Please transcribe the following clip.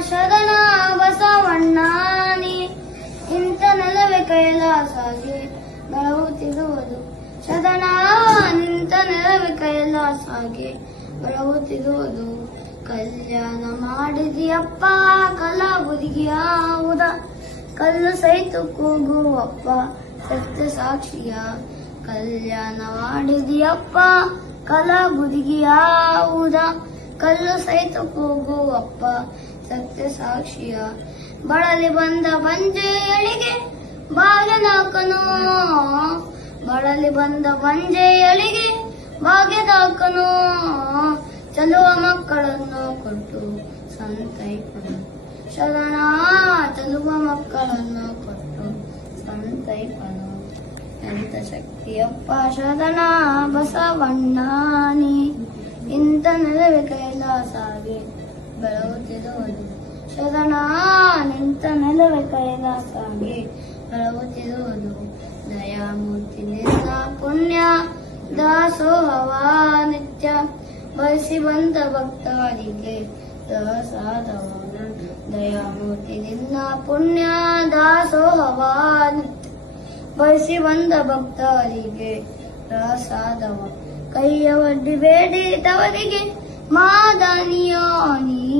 ಶರಣ ಬಸವಣ್ಣಾನಿ ಇಂಥ ನೆಲವೇ ಕೈಲಾಸಾಗಿ ಬೆಳಗುತ್ತಿರುವುದು ಶರಣ, ನಿಂತ ನೆಲವೇ ಕೈಲಾಸಾಗಿ ಬೆಳಗುತ್ತಿರುವುದು ಕಲ್ಯಾಣ ಮಾಡಿದಿಯಪ್ಪ ಕಲಾಬುದಿಗಿಯಾವುದ ಕಲ್ಲು ಸಹಿತ ಕೂಗುವಪ್ಪ, ಸತ್ಯ ಸಾಕ್ಷಿಯ. ಕಲ್ಯಾಣ ಮಾಡಿದಿಯಪ್ಪ ಕಲಾಬುದಿಗಿಯಾವುದ ಕಲ್ಲು ಸಹಿತ ಕೂಗುವಪ್ಪ ಸತ್ಯ ಸಾಕ್ಷಿಯ ಬಳಲಿ ಬಂದ ಬಂಜೆಯಳಿಗೆ ಭಾಗ್ಯದಾಕನು. ಬಳಲಿ ಬಂದ ಬಂಜೆಯಳಿಗೆ ಭಾಗ್ಯದಾಕನು. ಚಲುವ ಮಕ್ಕಳನ್ನು ಕೊಟ್ಟು ಸಂತೈಪನು ಶರಣ, ಚಲುವ ಮಕ್ಕಳನ್ನು ಕೊಟ್ಟು ಸಂತೈಪನು ಎಂತ ಶಕ್ತಿಯಪ್ಪ ಶರಣ, ಬಸವಣ್ಣಾನಿ. ಇಂತ ನೆಲವೇ ಕೈಲಾಸಾಗಿ ಬೆಳಗುತ್ತಿರುವುದು ಶರಣ ನಿಂತ ನೆಲವೆ ಕೈಲಾಸಾಗಿ ಬೆಳಗುತ್ತಿರುವುದು ದಯಾಮೂರ್ತಿ ನಿನ್ನ ಪುಣ್ಯ, ದಾಸೋಹವ ನಿತ್ಯ ಬಯಸಿ ಬಂದ ಭಕ್ತರಿಗೆ ದಾಸಾದವ ದಯಾಮೂರ್ತಿ ನಿನ್ನ ಪುಣ್ಯ, ದಾಸೋಹವ ನಿತ್ಯ ಬಯಸಿ ಬಂದ ಭಕ್ತರಿಗೆ ಪ್ರಸಾದವ ಕೈಯ ಒಡ್ಡಿ ಬೇಡಿದವರಿಗೆ Madaniani.